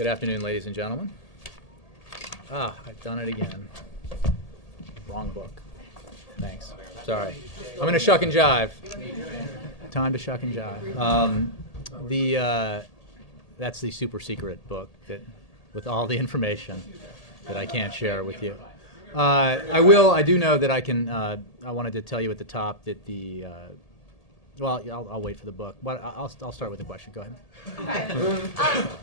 Good afternoon, ladies and gentlemen. I've done it again. Wrong book. Thanks. Sorry. I'm going to shuck and jive. Time to shuck and jive. That's the super secret book that, with all the information that I can't share with you. I do know that I can. I wanted to tell you at the top that I'll wait for the book, but I'll start with the question. Go ahead. Okay.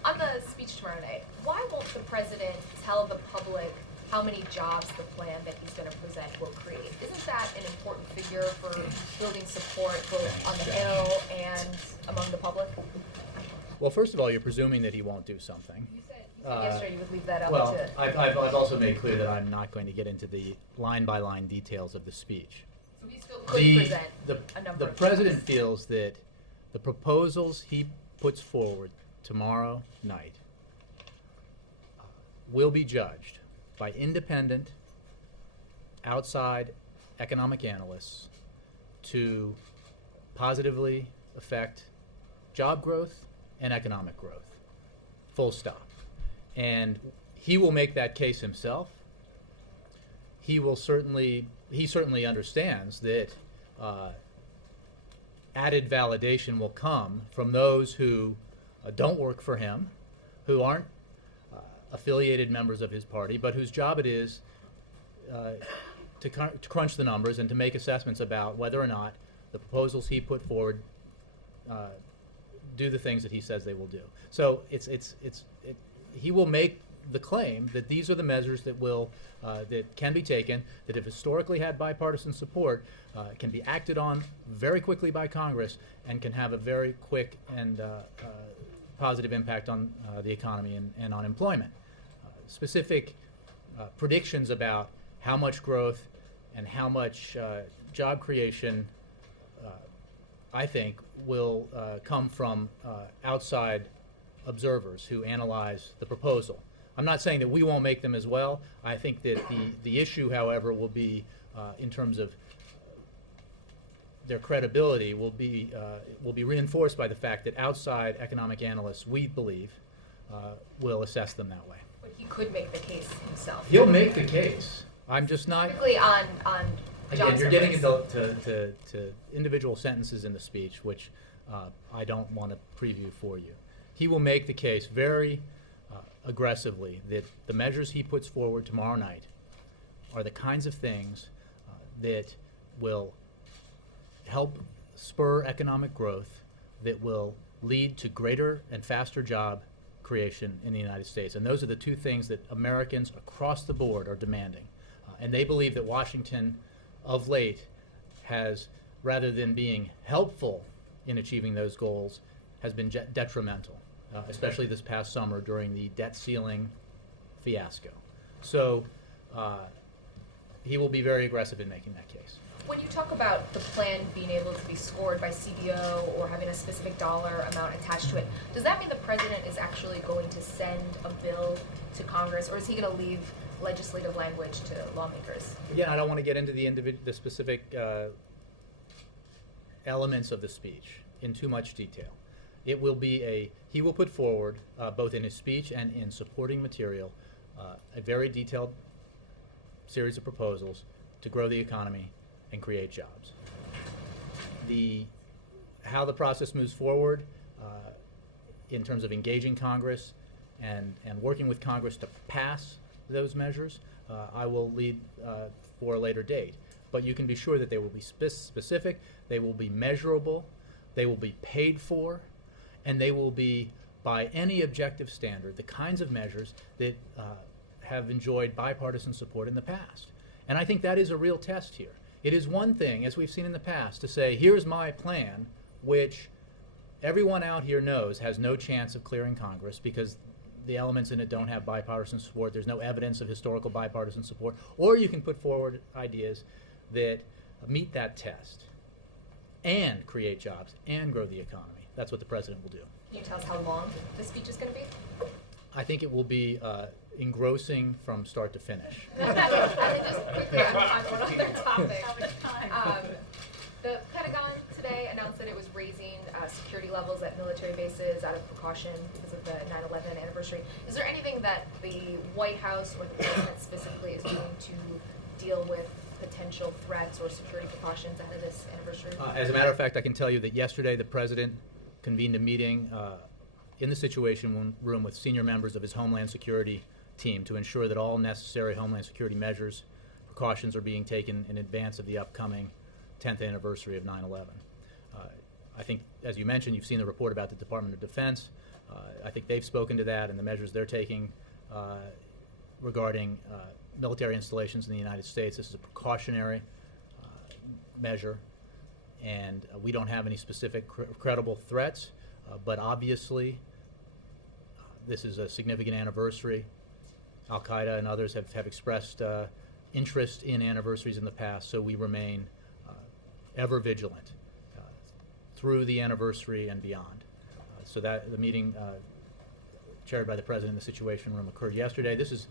On the speech tomorrow night, why won't the president tell the public how many jobs the plan that he's going to present will create? Isn't that an important figure for building support both on the Hill and among the public? Well, first of all, you're presuming that he won't do something. You said yesterday you would leave that up Well, to... I've also made clear that I'm not going to get into the line-by-line details of the speech. So he still could present a number The of president jobs. feels that the proposals he puts forward tomorrow night will be judged by independent, outside economic analysts to positively affect job growth and economic growth. Full stop. And he will make that case himself. He certainly understands that added validation will come from those who don't work for him, who aren't affiliated members of his party, but whose job it is to crunch the numbers and to make assessments about whether or not the proposals he put forward do the things that he says they will do. So he will make the claim that these are the measures that can be taken, that have historically had bipartisan support, can be acted on very quickly by Congress, and can have a very quick and positive impact on the economy and on employment. Specific predictions about how much growth and how much job creation I think will come from outside observers who analyze the proposal. I'm not saying that we won't make them as well. I think that the issue, however, will be in terms of their credibility will be reinforced by the fact that outside economic analysts, we believe, will assess them that way. But he could make the case himself. He'll make the case. I'm just not. Particularly on job Again, you're getting summaries. to individual sentences in the speech, which I don't want to preview for you. He will make the case very aggressively that the measures he puts forward tomorrow night are the kinds of things that will help spur economic growth, that will lead to greater and faster job creation in the United States. And those are the two things that Americans across the board are demanding. And they believe that Washington of late has, rather than being helpful in achieving those goals, has been detrimental, especially this past summer during the debt ceiling fiasco. So he will be very aggressive in making that case. When you talk about the plan being able to be scored by CBO or having a specific dollar amount attached to it, does that mean the president is actually going to send a bill to Congress, or is he going to leave legislative language to lawmakers? Again, I don't want to get into the specific elements of the speech in too much detail. It will be he will put forward, both in his speech and in supporting material, a very detailed series of proposals to grow the economy and create jobs. How the process moves forward in terms of engaging Congress and working with Congress to pass those measures, I will lead for a later date. But you can be sure that they will be specific, they will be measurable, they will be paid for, and they will be, by any objective standard, the kinds of measures that have enjoyed bipartisan support in the past. And I think that is a real test here. It is one thing, as we've seen in the past, to say, here's my plan, which everyone out here knows has no chance of clearing Congress because the elements in it don't have bipartisan support. There's no evidence of historical bipartisan support. Or you can put forward ideas that meet that test and create jobs and grow the economy. That's what the president will do. Can you tell us how long the speech is going to be? I think it will be engrossing from start to finish. I mean, just quickly on one other topic. The Pentagon today announced that it was raising security levels at military bases out of precaution because of the 9/11 anniversary. anniversary. Is there anything that the White House or the president specifically is doing to deal with potential threats or security precautions ahead of this anniversary? As a matter of fact, I can tell you that yesterday the president convened a meeting in the Situation Room with senior members of his Homeland Security team to ensure that all necessary Homeland Security measures, precautions are being taken in advance of the upcoming 10th anniversary of 9/11. I think, as you mentioned, you've seen the report about the Department of Defense. I think they've spoken to that and the measures they're taking regarding military installations in the United States. This is a precautionary measure, and we don't have any specific credible threats, but obviously this is a significant anniversary. Al-Qaeda and others have expressed interest in anniversaries in the past, so we remain ever vigilant through the anniversary and beyond. So that the meeting chaired by the President in the Situation Room occurred yesterday. This is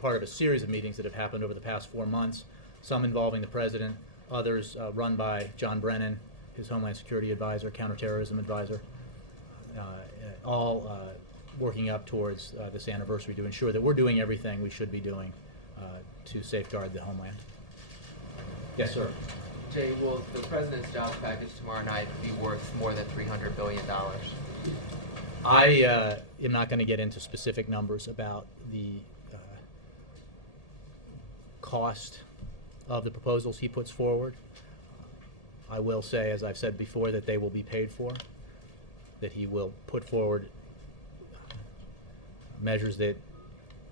part of a series of meetings that have happened over the past 4 months, some involving the President, others run by John Brennan, his Homeland Security Advisor, Counterterrorism Advisor, all working up towards this anniversary to ensure that we're doing everything we should be doing to safeguard the homeland. Yes, sir. Jay, will the president's jobs package tomorrow night be worth more than $300 billion? I am not going to get into specific numbers about the cost of the proposals he puts forward. I will say, as I've said before, that they will be paid for, that he will put forward measures that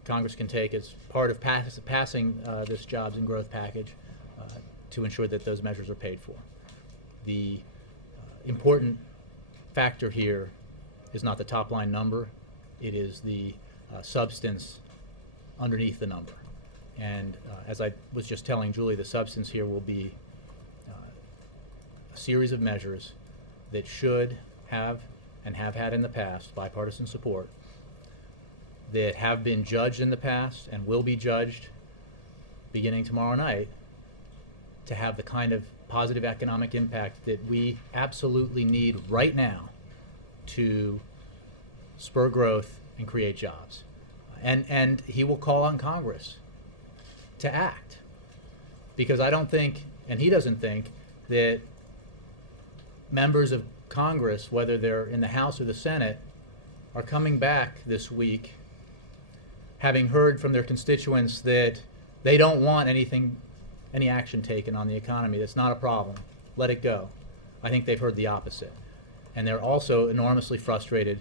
Congress can take as part of passing this jobs and growth package to ensure that those measures are paid for. The important factor here is not the top line number, it is the substance underneath the number. And as I was just telling Julie, the substance here will be a series of measures that should have and have had in the past bipartisan support, that have been judged in the past and will be judged beginning tomorrow night to have the kind of positive economic impact that we absolutely need right now to spur growth and create jobs. And he will call on Congress to act, because I don't think, and he doesn't think, that members of Congress, whether they're in the House or the Senate, are coming back this week having heard from their constituents that they don't want any action taken on the economy. That's not a problem. Let it go. I think they've heard the opposite. And they're also enormously frustrated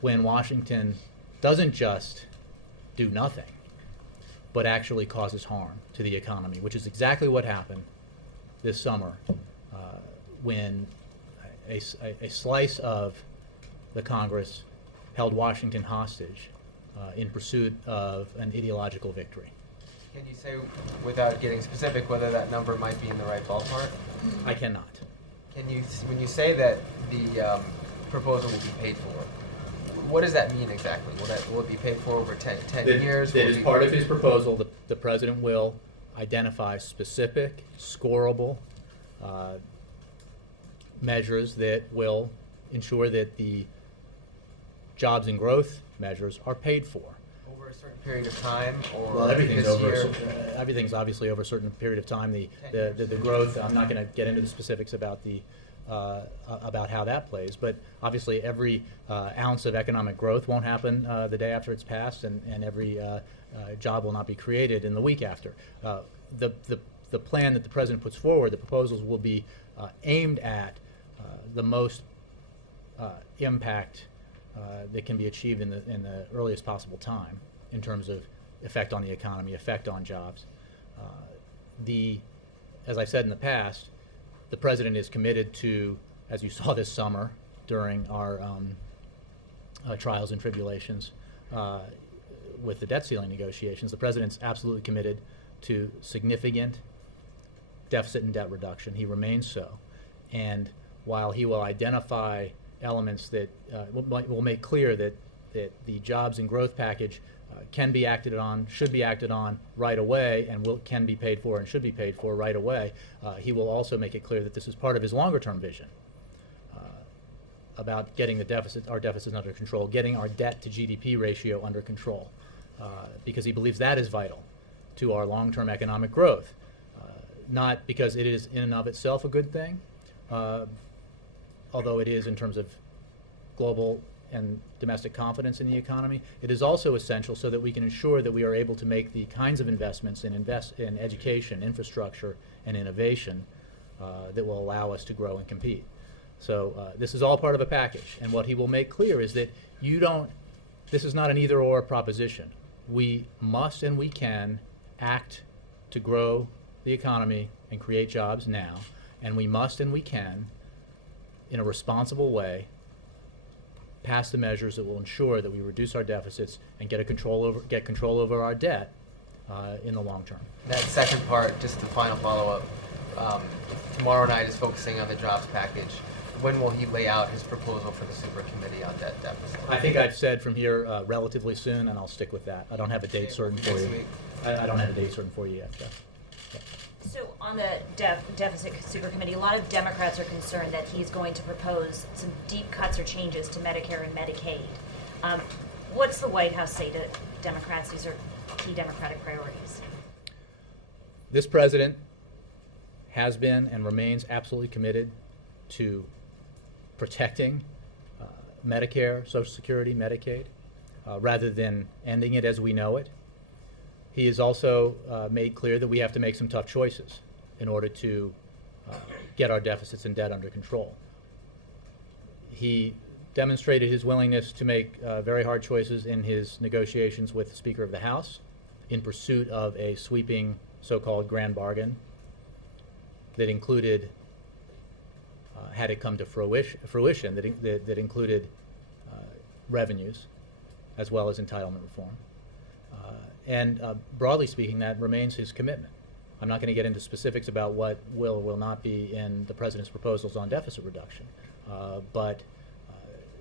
when Washington doesn't just do nothing, but actually causes harm to the economy, which is exactly what happened this summer when a slice of the Congress held Washington hostage in pursuit of an ideological victory. Can you say, without getting specific, whether that number might be in the right ballpark? I cannot. Can you, when you say that the proposal will be paid for, what does that mean exactly? Will it be paid for over 10 years? That is part of his proposal. The President will identify specific, scorable measures that will ensure that the jobs and growth measures are paid for. Over a certain period of time, or well, everything's this over. year? Everything's obviously over a certain period of time. The growth. I'm not going to get into the specifics about about how that plays, but obviously every ounce of economic growth won't happen the day after it's passed, and every job will not be created in the week after. The plan that the President puts forward, the proposals will be aimed at the most impact that can be achieved in the earliest possible time in terms of effect on the economy, effect on jobs. As I've said in the past, the President is committed to, as you saw this summer during our trials and tribulations with the debt ceiling negotiations, the President's absolutely committed to significant deficit and debt reduction. He remains so. And while he will identify elements that will make clear that the jobs and growth package can be acted on, should be acted on right away, and can be paid for and should be paid for right away, he will also make it clear that this is part of his longer-term vision about getting our deficits under control, getting our debt to GDP ratio under control, because he believes that is vital to our long-term economic growth. Not because it is in and of itself a good thing, although it is in terms of global and domestic confidence in the economy. It is also essential so that we can ensure that we are able to make the kinds of investments in education, infrastructure, and innovation that will allow us to grow and compete. So this is all part of a package, and what he will make clear is that this is not an either-or proposition. We must and we can act to grow the economy and create jobs now, and we must and we can, in a responsible way, pass the measures that will ensure that we reduce our deficits and get control over our debt in the long term. That second part, just the final follow-up. Tomorrow night is focusing on the jobs package. When will he lay out his proposal for the super committee on debt deficit? I think I've said from here relatively soon, and I'll stick with that. I don't have a date certain for you. I don't have a date certain for you yet, Jeff. So on the deficit super committee, a lot of Democrats are concerned that he's going to propose some deep cuts or changes to Medicare and Medicaid. What's the White House say to Democrats? These are key Democratic priorities. This president has been and remains absolutely committed to protecting Medicare, Social Security, Medicaid, rather than ending it as we know it. He has also made clear that we have to make some tough choices in order to get our deficits and debt under control. He demonstrated his willingness to make very hard choices in his negotiations with the Speaker of the House in pursuit of a sweeping so-called grand bargain that included, had it come to fruition, that included revenues as well as entitlement reform. And broadly speaking, that remains his commitment. I'm not going to get into specifics about what will or will not be in the president's proposals on deficit reduction. But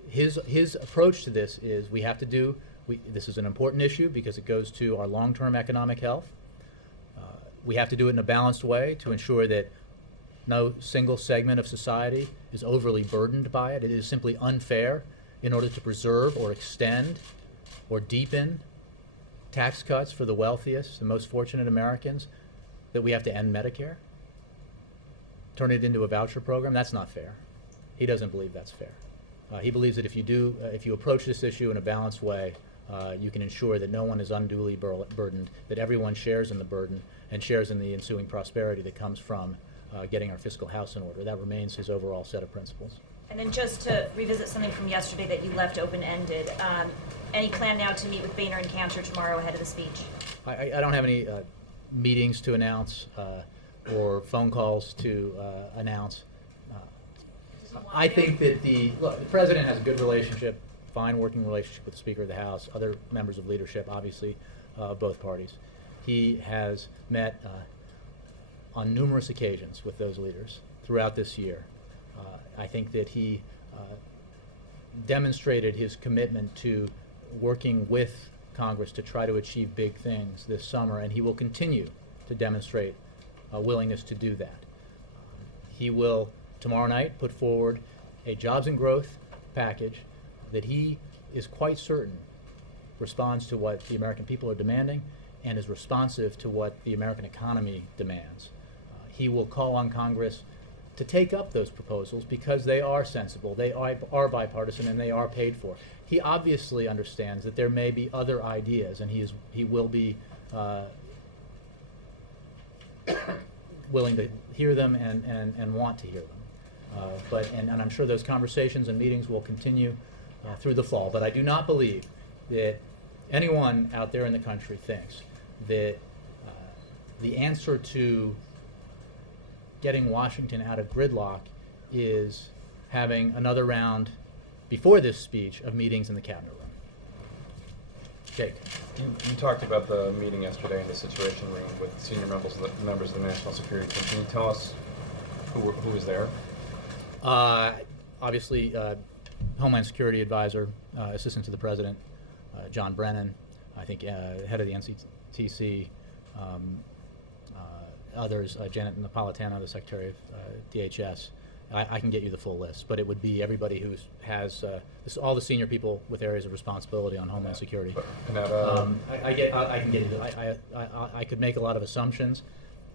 his approach to this is we have to do, this is an important issue because it goes to our long-term economic health. We have to do it in a balanced way to ensure that no single segment of society is overly burdened by it. It is simply unfair in order to preserve or extend or deepen tax cuts for the wealthiest, the most fortunate Americans, that we have to end Medicare, turn it into a voucher program. That's not fair. He doesn't believe that's fair. He believes that if you approach this issue in a balanced way, you can ensure that no one is unduly burdened, that everyone shares in the burden and shares in the ensuing prosperity that comes from getting our fiscal house in order. That remains his overall set of principles. And then just to revisit something from yesterday that you left open-ended, any plan now to meet with Boehner and Cantor tomorrow ahead of the speech? I don't have any meetings to announce or phone calls to announce. I think that the president has a good relationship, fine working relationship with the Speaker of the House, other members of leadership, obviously, both parties. He has met on numerous occasions with those leaders throughout this year. I think that he demonstrated his commitment to working with Congress to try to achieve big things this summer, and he will continue to demonstrate a willingness to do that. He will, tomorrow night, put forward a jobs and growth package that he is quite certain responds to what the American people are demanding and is responsive to what the American economy demands. He will call on Congress to take up those proposals because they are sensible, they are bipartisan, and they are paid for. He obviously understands that there may be other ideas, and he will be willing to hear them and want to hear them. And I'm sure those conversations and meetings will continue through the fall. But I do not believe that anyone out there in the country thinks that the answer to getting Washington out of gridlock is having another round before this speech of meetings in the cabinet room. Jake. You talked about the meeting yesterday in the Situation Room with senior members of the National Security Team. Can you tell us who was there? Obviously, Homeland Security Advisor, Assistant to the President, John Brennan, I think head of the NCTC, others, Janet Napolitano, the Secretary of DHS, I can get you the full list, but it would be everybody who has all the senior people with areas of responsibility on Homeland Security. And that, I can get you. I could make a lot of assumptions,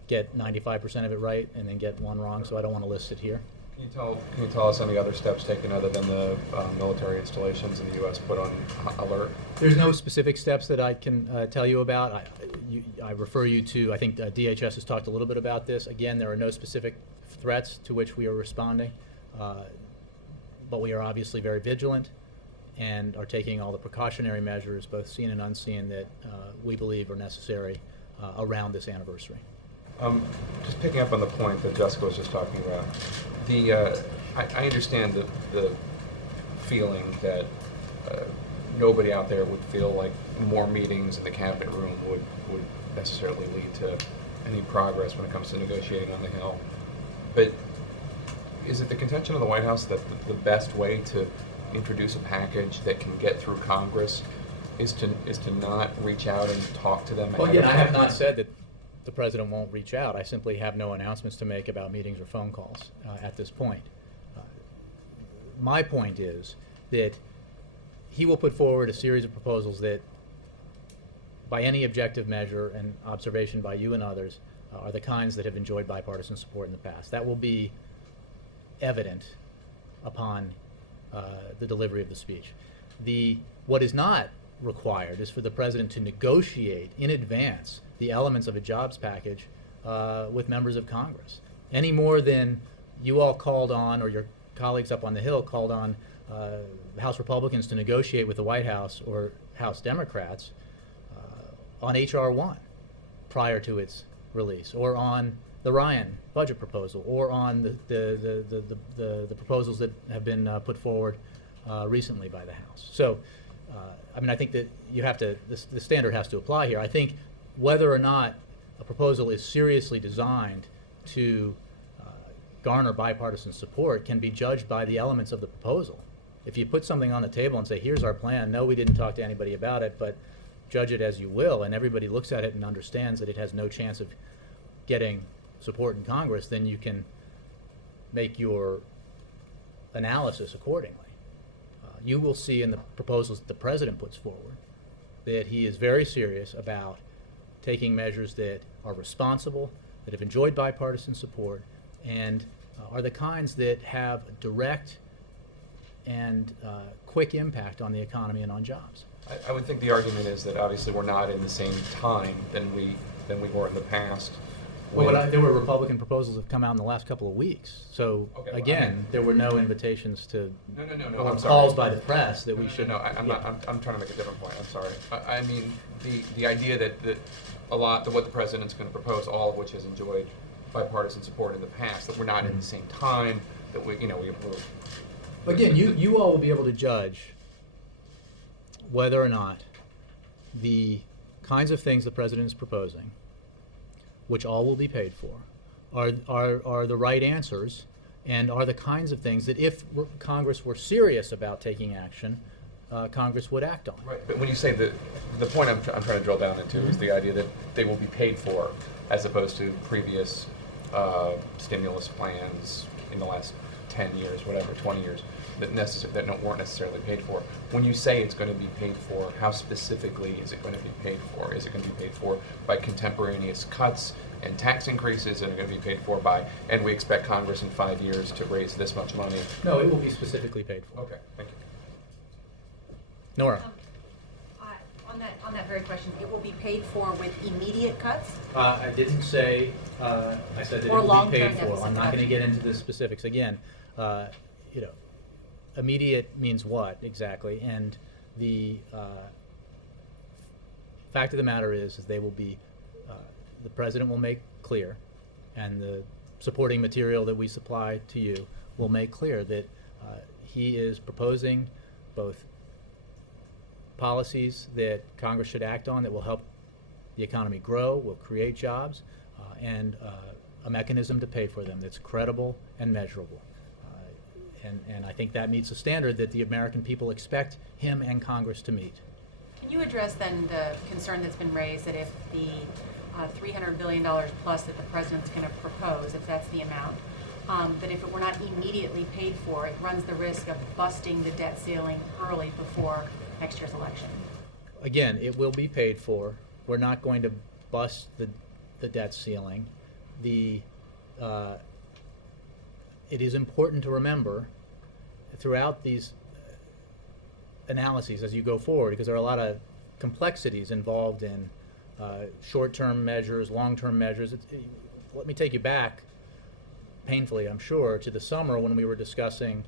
get 95% of it right, and then get one wrong. So I don't want to list it here. Can you tell us any other steps taken other than the military installations in the U.S. put on alert? There's no specific steps that I can tell you about. I refer you to, I think DHS has talked a little bit about this. Again, there are no specific threats to which we are responding, but we are obviously very vigilant and are taking all the precautionary measures, both seen and unseen, that we believe are necessary around this anniversary. Just picking up on the point that Jessica was just talking about, I understand the feeling that nobody out there would feel like more meetings in the cabinet room would necessarily lead to any progress when it comes to negotiating on the Hill. But is it the contention of the White House that the best way to introduce a package that can get through Congress is to not reach out and talk to them? Well, again, I have not said that the president won't reach out. I simply have no announcements to make about meetings or phone calls at this point. My point is that he will put forward a series of proposals that, by any objective measure and observation by you and others, are the kinds that have enjoyed bipartisan support in the past. That will be evident upon the delivery of the speech. What is not required is for the president to negotiate in advance the elements of a jobs package with members of Congress, any more than you all called on, or your colleagues up on the Hill called on House Republicans to negotiate with the White House or House Democrats on H.R. 1 prior to its release, or on the Ryan budget proposal, or on the proposals that have been put forward recently by the House. So, I mean, I think that you have to, the standard has to apply here. I think whether or not a proposal is seriously designed to garner bipartisan support can be judged by the elements of the proposal. If you put something on the table and say, here's our plan, no, we didn't talk to anybody about it, but judge it as you will, and everybody looks at it and understands that it has no chance of getting support in Congress, then you can make your analysis accordingly. You will see in the proposals that the president puts forward that he is very serious about taking measures that are responsible, that have enjoyed bipartisan support, and are the kinds that have direct and quick impact on the economy and on jobs. I would think the argument is that obviously we're not in the same time than we were in the past. Well, but there were Republican proposals that have come out in the last couple of weeks. So Okay, well, again, there were no invitations to No. or I'm calls sorry. by the press that we should. No, I'm yeah. not. I'm trying to make a different point. I'm sorry. I mean the idea that a lot of what the president's going to propose, all of which has enjoyed bipartisan support in the past, that we're not in the same time, that we're. Again, you all will be able to judge whether or not the kinds of things the president is proposing, which all will be paid for, are the right answers, and are the kinds of things that if Congress were serious about taking action, Congress would act on. Right, but when you say the point I'm trying to drill down into is the idea that they will be paid for, as opposed to previous stimulus plans in the last 10 years, whatever, 20 years, that weren't necessarily paid for. When you say it's going to be paid for, how specifically is it going to be paid for? Is it going to be paid for by contemporaneous cuts and tax increases? Are it going to be paid for by, and we expect Congress in 5 years to raise this much money? No, it will be specifically paid for. Okay, thank you. Nora. On that very question, it will be paid for with immediate cuts? I didn't say, I said that it Or will be paid long-term for. deficit I'm not going to reduction. get into the specifics. Again, immediate means what exactly? And the fact of the matter is they will be, the president will make clear, and the supporting material that we supply to you will make clear that he is proposing both policies that Congress should act on that will help the economy grow, will create jobs, and a mechanism to pay for them that's credible and measurable. And I think that meets a standard that the American people expect him and Congress to meet. Can you address then the concern that's been raised that if the $300 billion plus that the president's going to propose, if that's the amount, that if it were not immediately paid for, it runs the risk of busting the debt ceiling early before next year's election. Again, it will be paid for. We're not going to bust the debt ceiling. It is important to remember throughout these analyses as you go forward, because there are a lot of complexities involved in short-term measures, long-term measures. Let me take you back, painfully I'm sure, to the summer when we were discussing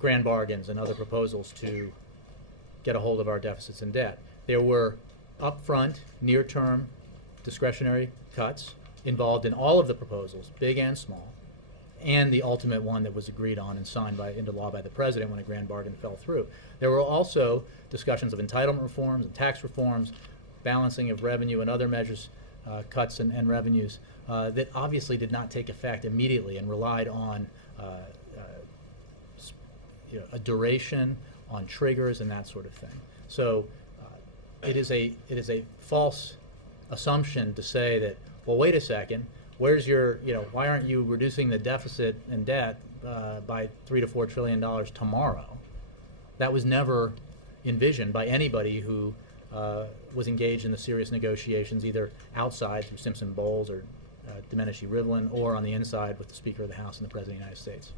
grand bargains and other proposals to get a hold of our deficits and debt. There were upfront, near-term discretionary cuts involved in all of the proposals, big and small, and the ultimate one that was agreed on and signed into law by the president when a grand bargain fell through. There were also discussions of entitlement reforms and tax reforms, balancing of revenue and other measures, cuts and revenues that obviously did not take effect immediately and relied on a duration, on triggers and that sort of thing. So it is a false assumption to say that, well, wait a second, where's your, why aren't you reducing the deficit and debt by $3 to $4 trillion tomorrow? That was never envisioned by anybody who was engaged in the serious negotiations, either outside through Simpson-Bowles or Domenici-Rivlin, or on the inside with the Speaker of the House and the President of the United States.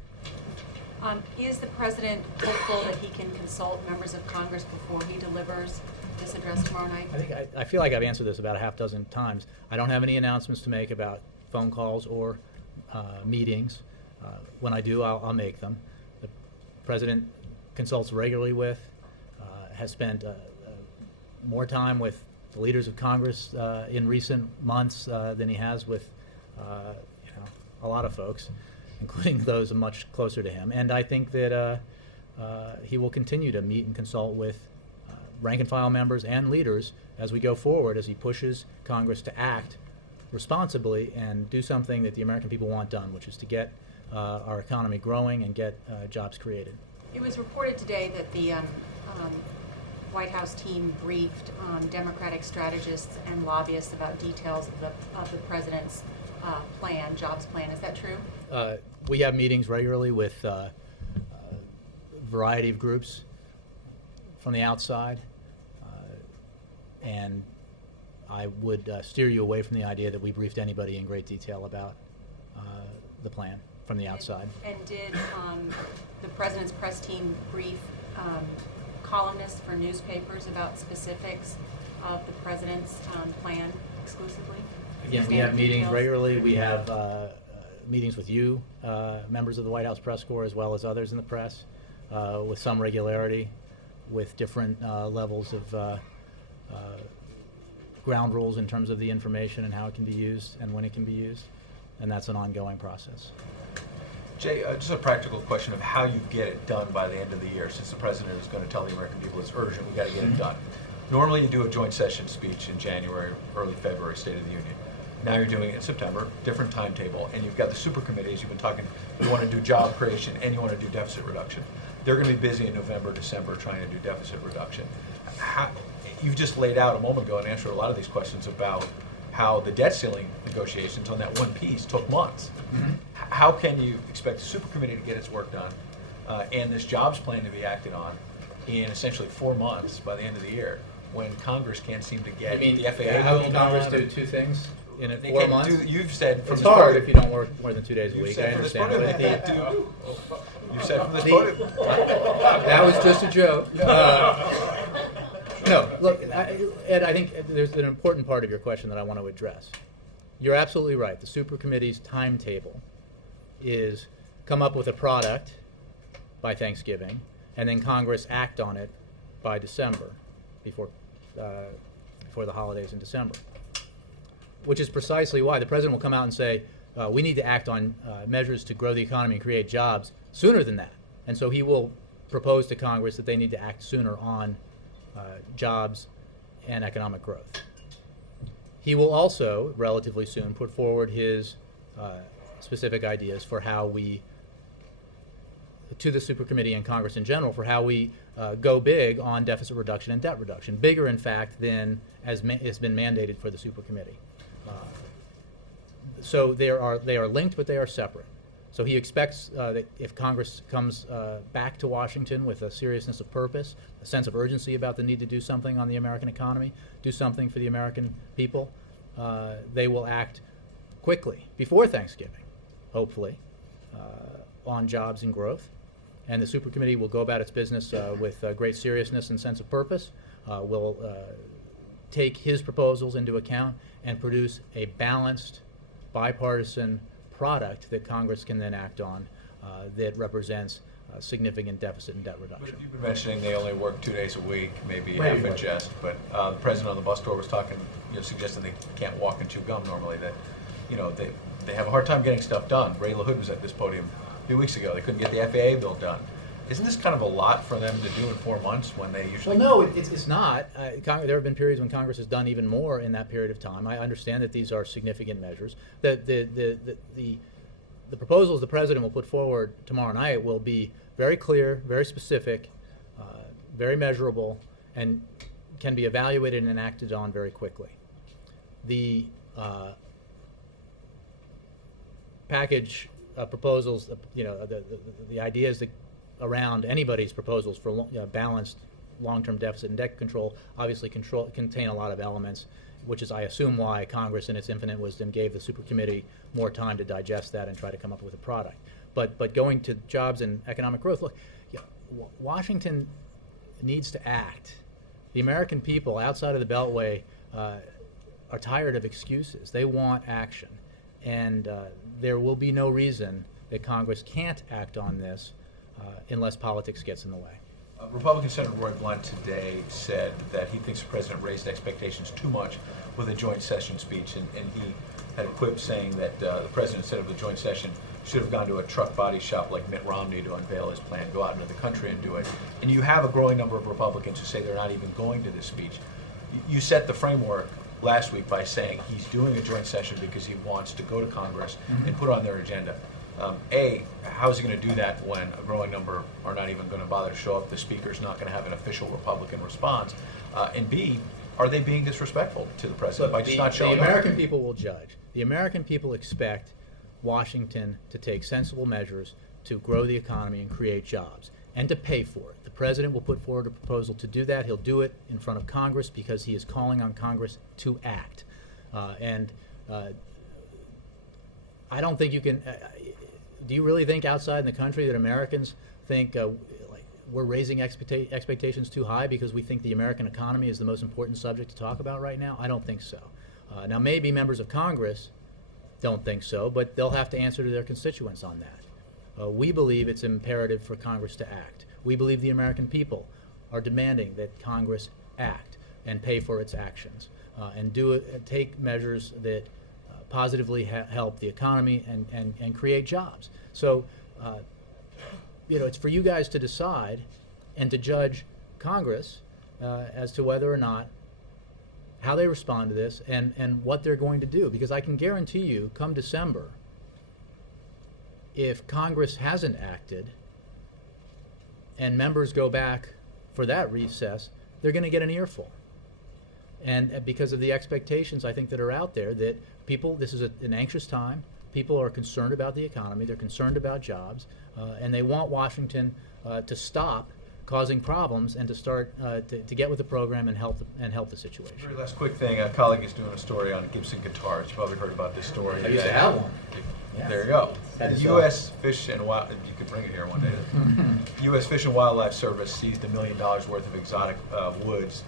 Is the president hopeful that he can consult members of Congress before he delivers this address tomorrow night? I feel like I've answered this about a half dozen times. I don't have any announcements to make about phone calls or meetings. When I do, I'll make them. The president consults regularly with, has spent more time with the leaders of Congress in recent months than he has with a lot of folks, including those much closer to him. And I think that he will continue to meet and consult with rank and file members and leaders as we go forward, as he pushes Congress to act responsibly and do something that the American people want done, which is to get our economy growing and get jobs created. It was reported today that the White House team briefed Democratic strategists and lobbyists about details of the president's jobs plan. Is that true? We have meetings regularly with a variety of groups from the outside, and I would steer you away from the idea that we briefed anybody in great detail about the plan from the outside. And did the president's press team brief columnists for newspapers about specifics of the president's plan exclusively? Again, we have meetings regularly. We have meetings with you, members of the White House press corps, as well as others in the press, with some regularity, with different levels of ground rules in terms of the information and how it can be used and when it can be used, and that's an ongoing process. Jay, just a practical question of how you get it done by the end of the year, since the president is going to tell the American people it's urgent, we got to get it done. Normally you do a joint session speech in January, early February, State of the Union. Now you're doing it in September, different timetable, and you've got the super committees you've been talking, you want to do job creation and you want to do deficit reduction. They're going to be busy in November, December trying to do deficit reduction. You've just laid out a moment ago and answered a lot of these questions about how the debt ceiling negotiations on that one piece took months. Mm-hmm. How can you expect the super committee to get its work done and this jobs plan to be acted on in essentially 4 months by the end of the year when Congress can't seem to get the FAA? How can Congress do two things in 4 months? You've said from it's this hard podium, if you don't work more than 2 days a week. I understand. You've said from this podium. That was just a joke. No, look, Ed, I think there's an important part of your question that I want to address. You're absolutely right. The super committee's timetable is come up with a product by Thanksgiving, and then Congress act on it by December, before the holidays in December. Which is precisely why the president will come out and say, we need to act on measures to grow the economy and create jobs sooner than that. And so he will propose to Congress that they need to act sooner on jobs and economic growth. He will also, relatively soon, put forward his specific ideas for how we, to the super committee and Congress in general, for how we go big on deficit reduction and debt reduction. Bigger, in fact, than has been mandated for the super committee. So they are linked, but they are separate. So he expects that if Congress comes back to Washington with a seriousness of purpose, a sense of urgency about the need to do something on the American economy, do something for the American people, they will act quickly before Thanksgiving, hopefully, on jobs and growth. And the supercommittee will go about its business with great seriousness and sense of purpose. Will take his proposals into account and produce a balanced, bipartisan product that Congress can then act on that represents significant deficit and debt But reduction. if you've been mentioning they only work 2 days a week, maybe half in jest, but the president on the bus tour was talking, suggesting they can't walk and chew gum normally, that, they have a hard time getting stuff done. Ray LaHood was at this podium a few weeks ago. They couldn't get the FAA bill done. Isn't this kind of a lot for them to do in 4 months when they usually? Well, no, it's not. There have been periods when Congress has done even more in that period of time. I understand that these are significant measures. The proposals the president will put forward tomorrow night will be very clear, very specific, very measurable, and can be evaluated and acted on very quickly. The package proposals, the ideas that around anybody's proposals for balanced long-term deficit and debt control obviously contain a lot of elements, which is, I assume, why Congress in its infinite wisdom gave the supercommittee more time to digest that and try to come up with a product. But going to jobs and economic growth, look, Washington needs to act. The American people outside of the Beltway are tired of excuses. They want action. And there will be no reason that Congress can't act on this unless politics gets in the way. Republican Senator Roy Blunt today said that he thinks the president raised expectations too much with a joint session speech, and he had a quip saying that the president, instead of the joint session, should have gone to a truck body shop like Mitt Romney to unveil his plan, go out into the country and do it. And you have a growing number of Republicans who say they're not even going to this speech. You set the framework last week by saying he's doing a joint session because he wants to go to Congress and put on their agenda. A, how is he going to do that when a growing number are not even going to bother to show up? The speaker's not going to have an official Republican response. And B, are they being disrespectful to the president by just not showing up? The American up? people will judge. The American people expect Washington to take sensible measures to grow the economy and create jobs and to pay for it. The president will put forward a proposal to do that. He'll do it in front of Congress because he is calling on Congress to act. I don't think you can. Do you really think outside in the country that Americans think we're raising expectations too high because we think the American economy is the most important subject to talk about right now? I don't think so. Now, maybe members of Congress don't think so, but they'll have to answer to their constituents on that. We believe it's imperative for Congress to act. We believe the American people are demanding that Congress act and pay for its actions and take measures that positively help the economy and create jobs. So, it's for you guys to decide and to judge Congress as to whether or not how they respond to this and what they're going to do. Because I can guarantee you, come December, if Congress hasn't acted and members go back for that recess, they're going to get an earful. And because of the expectations, I think, that are out there, that people, this is an anxious time. People are concerned about the economy. They're concerned about jobs. And they want Washington to stop causing problems and to start to get with the program and help the situation. Very last quick thing, a colleague is doing a story on Gibson guitars. You probably heard about this story. I used to have one. Yeah. There you go. Had to The sell U.S. Fish and Wild, you could bring it here one day. U.S. Fish and Wildlife Service seized $1 million worth of exotic woods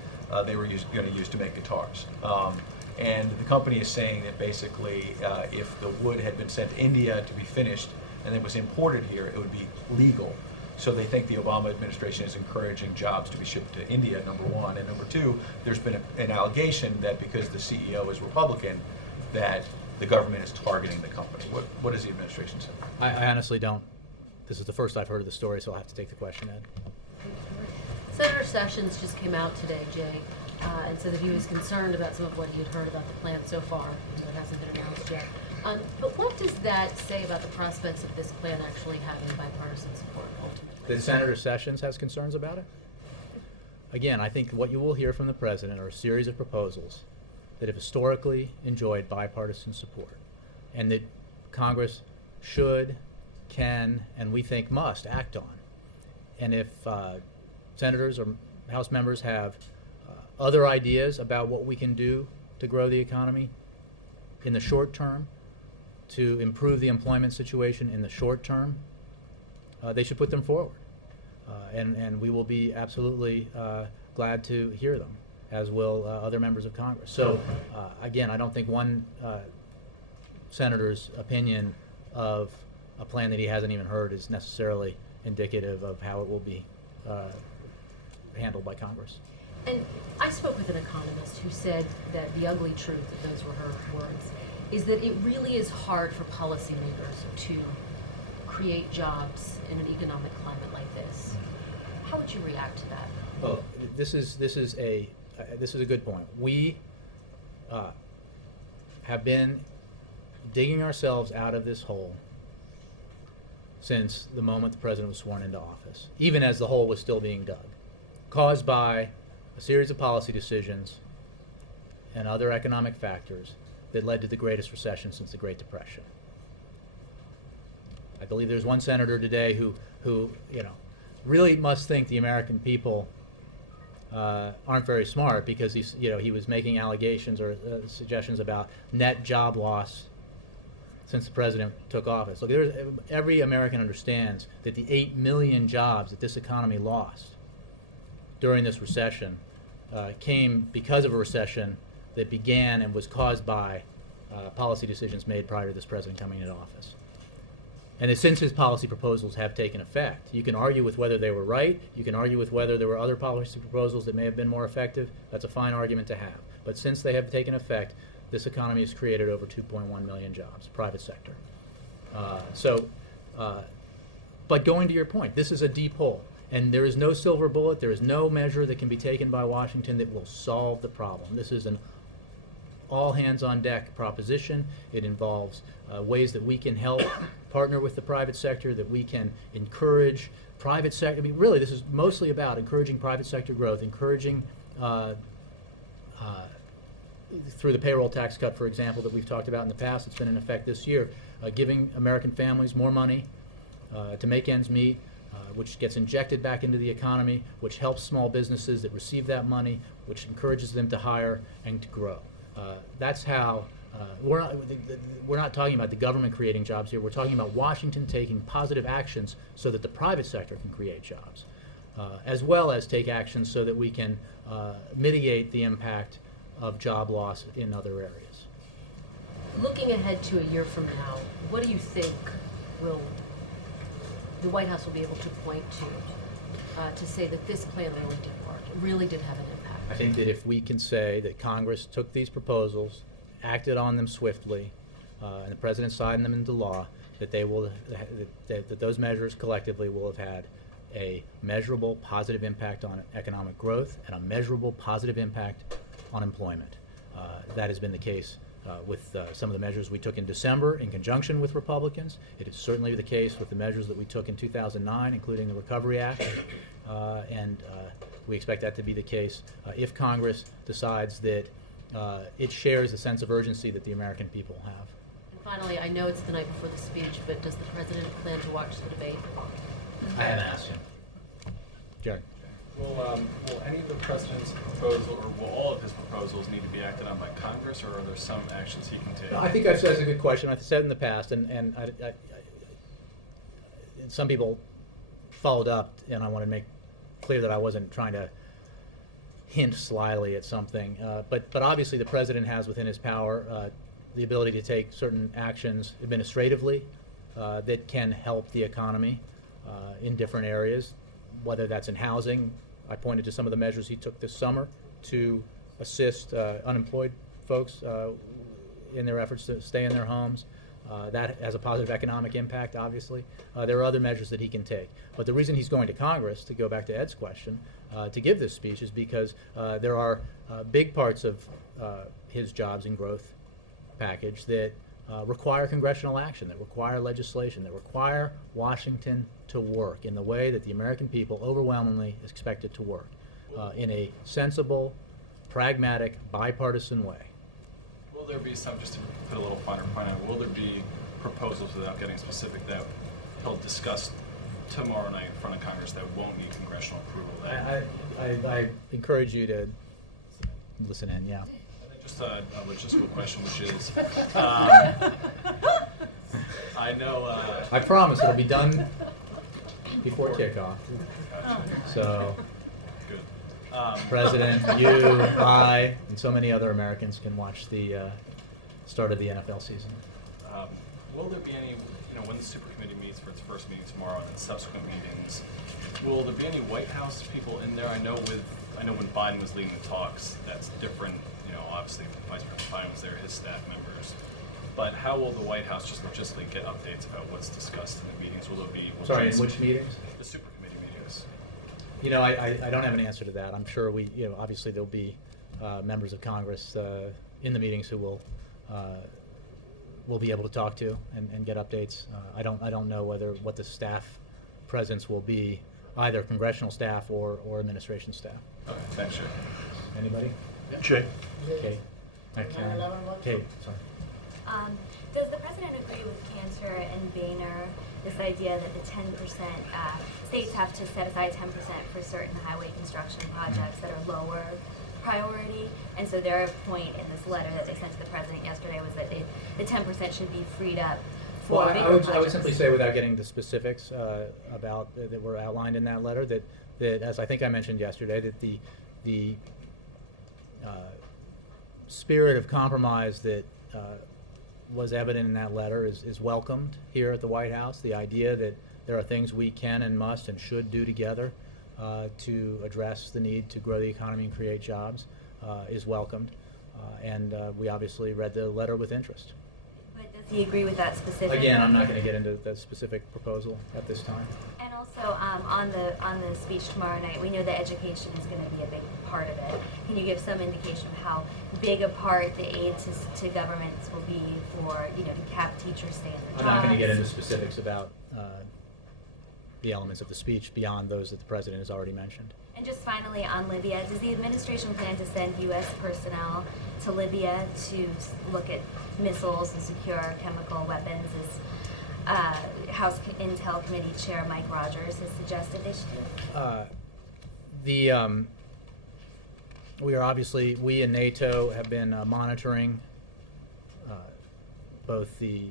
they were going to use to make guitars. And the company is saying that basically if the wood had been sent to India to be finished and it was imported here, it would be legal. So they think the Obama administration is encouraging jobs to be shipped to India, number one. And number two, there's been an allegation that because the CEO is Republican, that the government is targeting the company. What does the administration say? I honestly don't. This is the first I've heard of the story, so I'll have to take the question, Ed. Senator Sessions just came out today, Jay, and said that he was concerned about some of what he had heard about the plan so far. It hasn't been announced yet. But what does that say about the prospects of this plan actually having bipartisan support ultimately? That Senator Sessions has concerns about it? Again, I think what you will hear from the president are a series of proposals that have historically enjoyed bipartisan support and that Congress should can and we think must act on. And if senators or House members have other ideas about what we can do to grow the economy in the short term, to improve the employment situation in the short term, they should put them forward. And we will be absolutely glad to hear them, as will other members of Congress. So again, I don't think one senator's opinion of a plan that he hasn't even heard is necessarily indicative of how it will be handled by Congress. And I spoke with an economist who said that the ugly truth, that those were her words, is that it really is hard for policymakers to create jobs in an economic climate like this. How would you react to that? Well, this is a good point. We have been digging ourselves out of this hole since the moment the president was sworn into office, even as the hole was still being dug, caused by a series of policy decisions and other economic factors that led to the greatest recession since the Great Depression. I believe there's one senator today who really must think the American people aren't very smart, because he was making allegations or suggestions about net job loss since the president took office. Look, every American understands that the 8 million jobs that this economy lost during this recession came because of a recession that began and was caused by policy decisions made prior to this president coming into office. And since his policy proposals have taken effect, you can argue with whether they were right, you can argue with whether there were other policy proposals that may have been more effective. That's a fine argument to have. But since they have taken effect, this economy has created over 2.1 million jobs, private sector. But going to your point, this is a deep hole. And there is no silver bullet, there is no measure that can be taken by Washington that will solve the problem. This is an all-hands-on-deck proposition. It involves ways that we can help partner with the private sector, that we can encourage private sector. I mean, really, this is mostly about encouraging private sector growth, encouraging through the payroll tax cut, for example, that we've talked about in the past. It's been in effect this year, giving American families more money to make ends meet, which gets injected back into the economy, which helps small businesses that receive that money, which encourages them to hire and to grow. That's how we're not talking about the government creating jobs here. We're talking about Washington taking positive actions so that the private sector can create jobs, as well as take actions so that we can mitigate the impact of job loss in other areas. Looking ahead to a year from now, what do you think the White House will be able to point to say that this plan really did work, it really did have an impact? I think that if we can say that Congress took these proposals, acted on them swiftly, and the president signed them into law, that that those measures collectively will have had a measurable positive impact on economic growth and a measurable positive impact on employment. That has been the case with some of the measures we took in December in conjunction with Republicans. It is certainly the case with the measures that we took in 2009, including the Recovery Act, and we expect that to be the case if Congress decides that it shares the sense of urgency that the American people have. And finally, I know it's the night before the speech, but does the president plan to watch the debate? I haven't asked him. Jerry. Will any of the president's proposal, or will all of his proposals need to be acted on by Congress, or are there some actions he can take? I think I've said it's a good question. I've said in the past, and some people followed up, and I want to make clear that I wasn't trying to hint slyly at something. But obviously the president has within his power the ability to take certain actions administratively that can help the economy in different areas, whether that's in housing. I pointed to some of the measures he took this summer to assist unemployed folks in their efforts to stay in their homes. That has a positive economic impact, obviously. There are other measures that he can take. But the reason he's going to Congress, to go back to Ed's question, to give this speech is because there are big parts of his jobs and growth package that require congressional action, that require legislation, that require Washington to work in the way that the American people overwhelmingly expect it to work, in a sensible, pragmatic, bipartisan way. Will there be some, just to put a little finer point on it, will there be proposals, without getting specific, that he'll discuss tomorrow night in front of Congress that won't need congressional approval? I encourage you to listen in, yeah. Just a logistical question, which is, I know. I promise it'll be done before kickoff. Gotcha. So, Good. President, you, I, and so many other Americans can watch the start of the NFL season. Will there be any, when the super committee meets for its first meeting tomorrow and then subsequent meetings, will there be any White House people in there? I know when Biden was leading the talks, that's different. Obviously Vice President Biden was there, his staff members. But how will the White House just logistically get updates about what's discussed in the meetings? Will there be? Sorry, in which meetings? The super committee meetings. I don't have an answer to that. I'm sure obviously there'll be members of Congress in the meetings who will be able to talk to and get updates. I don't know what the staff presence will be, either congressional staff or administration staff. Okay, thanks, Jay. Anybody? Jay. Okay. Okay, sorry. Does the president agree with Cantor and Boehner, this idea that the 10%, states have to set aside 10% for certain highway construction projects that are lower priority? And so their point in this letter that they sent to the president yesterday was that the 10% should be freed up for bigger projects. I would simply say, without getting the specifics about that were outlined in that letter, that as I think I mentioned yesterday, that the spirit of compromise that was evident in that letter is welcomed here at the White House. The idea that there are things we can and must and should do together to address the need to grow the economy and create jobs is welcomed. And we obviously read the letter with interest. But does he agree with that specific? Again, I'm not going to get into the specific proposal at this time. And also, on the speech tomorrow night, we know that education is going to be a big part of it. Can you give some indication of how big a part the aid to governments will be for, to cap teachers stay in their jobs? I'm not going to get into specifics about the elements of the speech beyond those that the president has already mentioned. And just finally on Libya, does the administration plan to send U.S. personnel to Libya to look at missiles and secure chemical weapons, as House Intel Committee Chair Mike Rogers has suggested they should do? We in NATO have been monitoring both the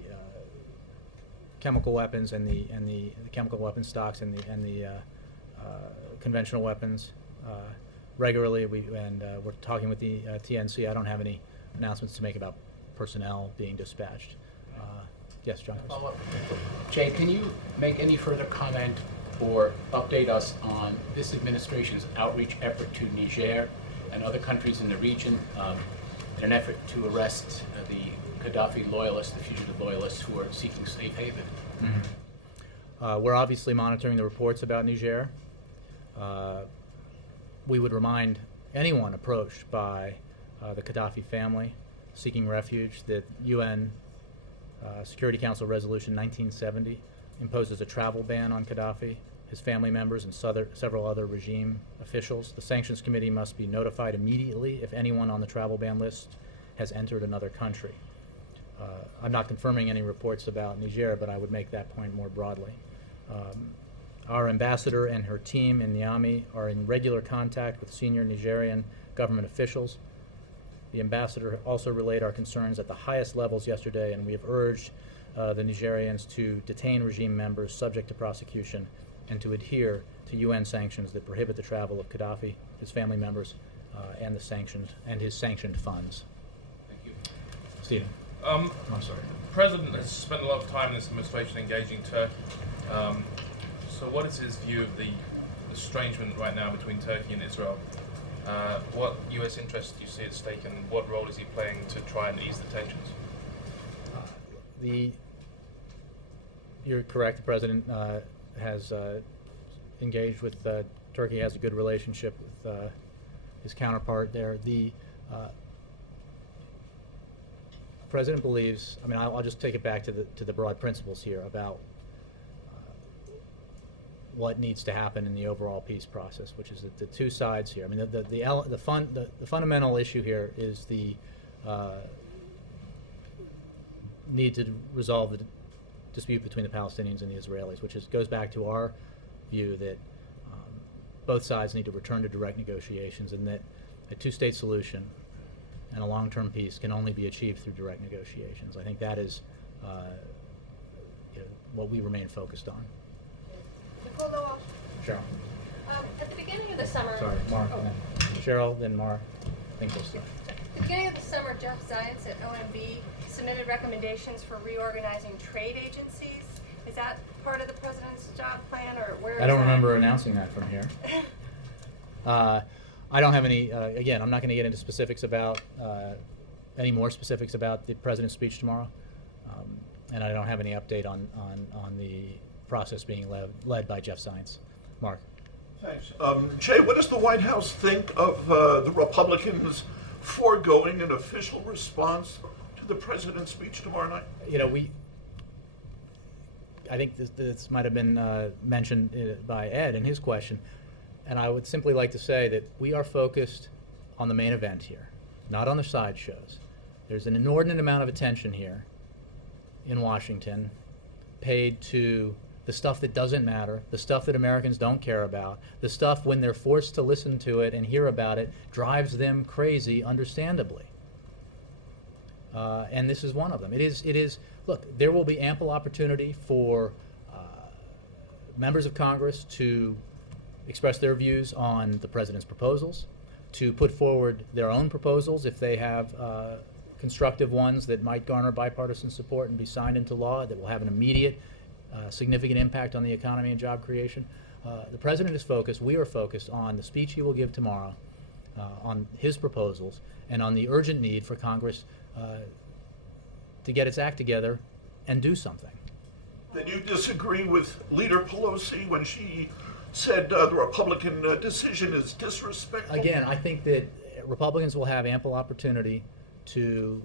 chemical weapons and the chemical weapon stocks and the conventional weapons regularly. We're talking with the TNC. I don't have any announcements to make about personnel being dispatched. Yes, John. Jay, can you make any further comment or update us on this administration's outreach effort to Niger and other countries in the region in an effort to arrest the Gaddafi loyalists, the fugitive loyalists who are seeking safe haven? Mm-hmm. We're obviously monitoring the reports about Niger. We would remind anyone approached by the Gaddafi family seeking refuge that UN Security Council Resolution 1970 imposes a travel ban on Gaddafi, his family members, and several other regime officials. The Sanctions Committee must be notified immediately if anyone on the travel ban list has entered another country. I'm not confirming any reports about Niger, but I would make that point more broadly. Our ambassador and her team in Niamey are in regular contact with senior Nigerian government officials. The ambassador also relayed our concerns at the highest levels yesterday, and we have urged the Nigerians to detain regime members subject to prosecution and to adhere to UN sanctions that prohibit the travel of Gaddafi, his family members, and his sanctioned funds. Thank you. Stephen. I'm sorry. The President has spent a lot of time in this administration engaging Turkey. So what is his view of the estrangement right now between Turkey and Israel? What U.S. interests do you see at stake, and what role is he playing to try and ease the tensions? You're correct. The President has engaged with Turkey, has a good relationship with his counterpart there. The President believes, I'll just take it back to the broad principles here about what needs to happen in the overall peace process, which is the two sides here. The fundamental issue here is the need to resolve the dispute between the Palestinians and the Israelis, which goes back to our view that both sides need to return to direct negotiations, and that a two-state solution and a long-term peace can only be achieved through direct negotiations. I think that is what we remain focused on. Nicole Lowell. Cheryl. At the beginning of the summer. Sorry, Mark. Oh. And then Cheryl, then Mark. I think we'll start. At the beginning of the summer, Jeff Zients at OMB submitted recommendations for reorganizing trade agencies. Is that part of the president's job plan, or where is that? I don't remember announcing that from here. I don't have any, again, I'm not going to get into specifics about, any more specifics about the president's speech tomorrow. And I don't have any update on the process being led by Jeff Zients. Mark. Thanks. Jay, what does the White House think of the Republicans foregoing an official response to the president's speech tomorrow night? I think this might have been mentioned by Ed in his question, and I would simply like to say that we are focused on the main event here, not on the sideshows. There's an inordinate amount of attention here in Washington paid to the stuff that doesn't matter, the stuff that Americans don't care about, the stuff when they're forced to listen to it and hear about it drives them crazy, understandably. And this is one of them. It is. Look, there will be ample opportunity for members of Congress to express their views on the president's proposals, to put forward their own proposals if they have constructive ones that might garner bipartisan support and be signed into law that will have an immediate significant impact on the economy and job creation. The president is focused, we are focused on the speech he will give tomorrow, on his proposals, and on the urgent need for Congress to get its act together and do something. Then you disagree with Leader Pelosi when she said the Republican decision is disrespectful? Again, I think that Republicans will have ample opportunity to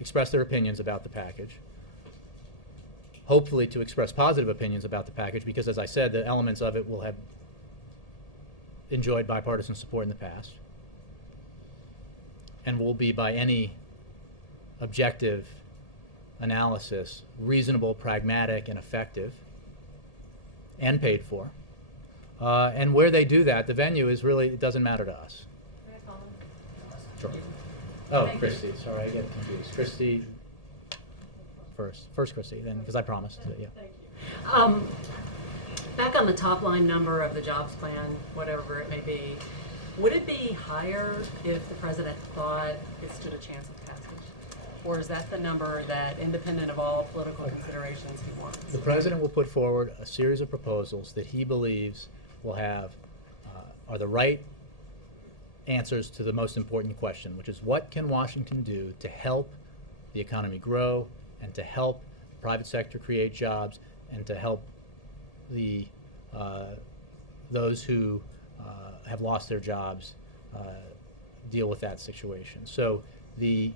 express their opinions about the package, hopefully to express positive opinions about the package, because as I said, the elements of it will have enjoyed bipartisan support in the past and will be, by any objective analysis, reasonable, pragmatic, and effective, and paid for. And where they do that, the venue is really, it doesn't matter to us. Sure. Oh, Christy, sorry, I get confused. Christy first Christy, then, because I promised. Yeah. Thank you. Back on the top line number of the jobs plan, whatever it may be, would it be higher if the president thought it stood a chance of passage? Or is that the number that, independent of all political considerations, he wants? The president will put forward a series of proposals that he believes will have, are the right answers to the most important question, which is what can Washington do to help the economy grow and to help the private sector create jobs and to help the those who have lost their jobs deal with that situation. So the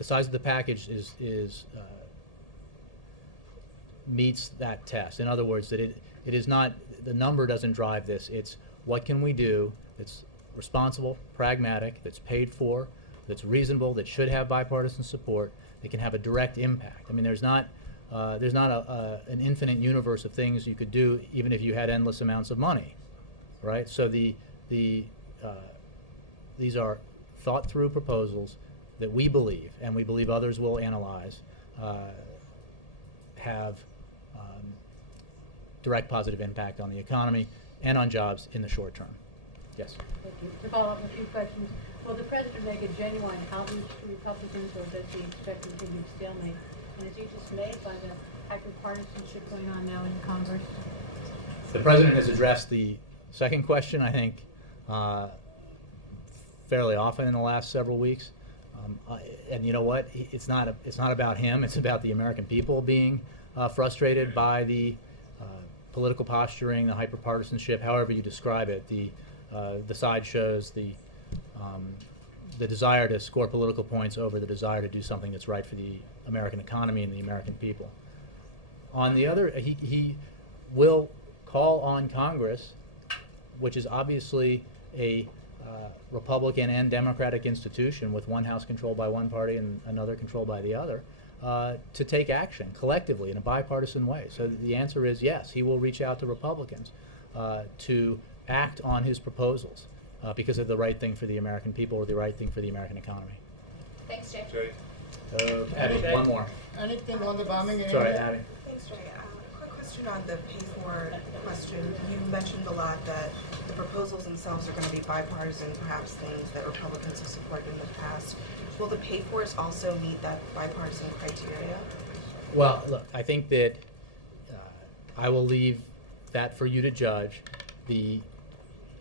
size of the package meets that test. In other words, that it is not, the number doesn't drive this. It's what can we do that's responsible, pragmatic, that's paid for, that's reasonable, that should have bipartisan support, that can have a direct impact. I mean, there's not an infinite universe of things you could do even if you had endless amounts of money, right? So these are thought through proposals that we believe, and we believe others will analyze, have direct positive impact on the economy and on jobs in the short term. Yes. Thank you. To follow up a few questions, will the president make a genuine outreach to Republicans, or does he expect to continue stalemate? And is he dismayed by the hyper-partisanship going on now in Congress? The president has addressed the second question, I think, fairly often in the last several weeks. And you know what? It's not about him. It's about the American people being frustrated by the political posturing, the hyper-partisanship, however you describe it, the sideshows, the desire to score political points over the desire to do something that's right for the American economy and the American people. On the other, he will call on Congress, which is obviously a Republican and Democratic institution with one house controlled by one party and another controlled by the other, to take action collectively in a bipartisan way. So the answer is yes, he will reach out to Republicans to act on his proposals because they're the right thing for the American people or the right thing for the American economy. Thanks, Jay. Abby, one more. Anything on the bombing in Sorry, India? Abby. Thanks, Jay. Quick question on the pay-for question. You mentioned a lot that the proposals themselves are going to be bipartisan, perhaps things that Republicans have supported in the past. Will the pay-fors also meet that bipartisan criteria? Well, look, I think that I will leave that for you to judge. The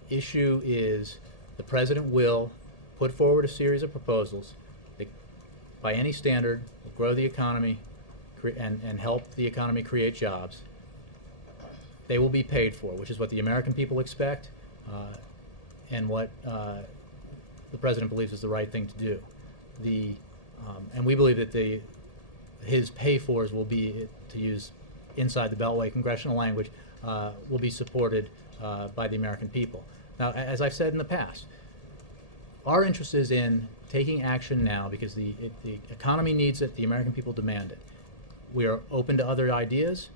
issue is the president will put forward a series of proposals that, by any standard, will grow the economy and help the economy create jobs. They will be paid for, which is what the American people expect and what the president believes is the right thing to do. And we believe that his pay-fors will be, to use inside the Beltway congressional language, will be supported by the American people. Now, as I've said in the past, our interest is in taking action now because the economy needs it, the American people demand it. We are open to other ideas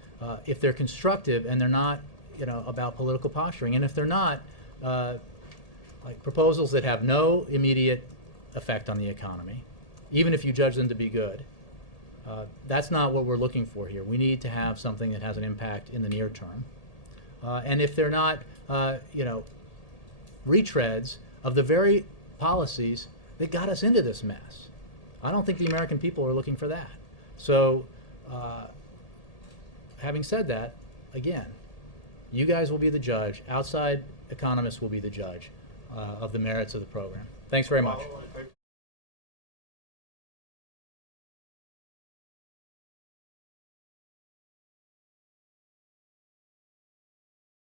if they're constructive and they're not, about political posturing. And if they're not, like proposals that have no immediate effect on the economy, even if you judge them to be good, that's not what we're looking for here. We need to have something that has an impact in the near term. And if they're not, retreads of the very policies that got us into this mess, I don't think the American people are looking for that. So, having said that, again, you guys will be the judge. Outside economists will be the judge of the merits of the program. Thanks very much.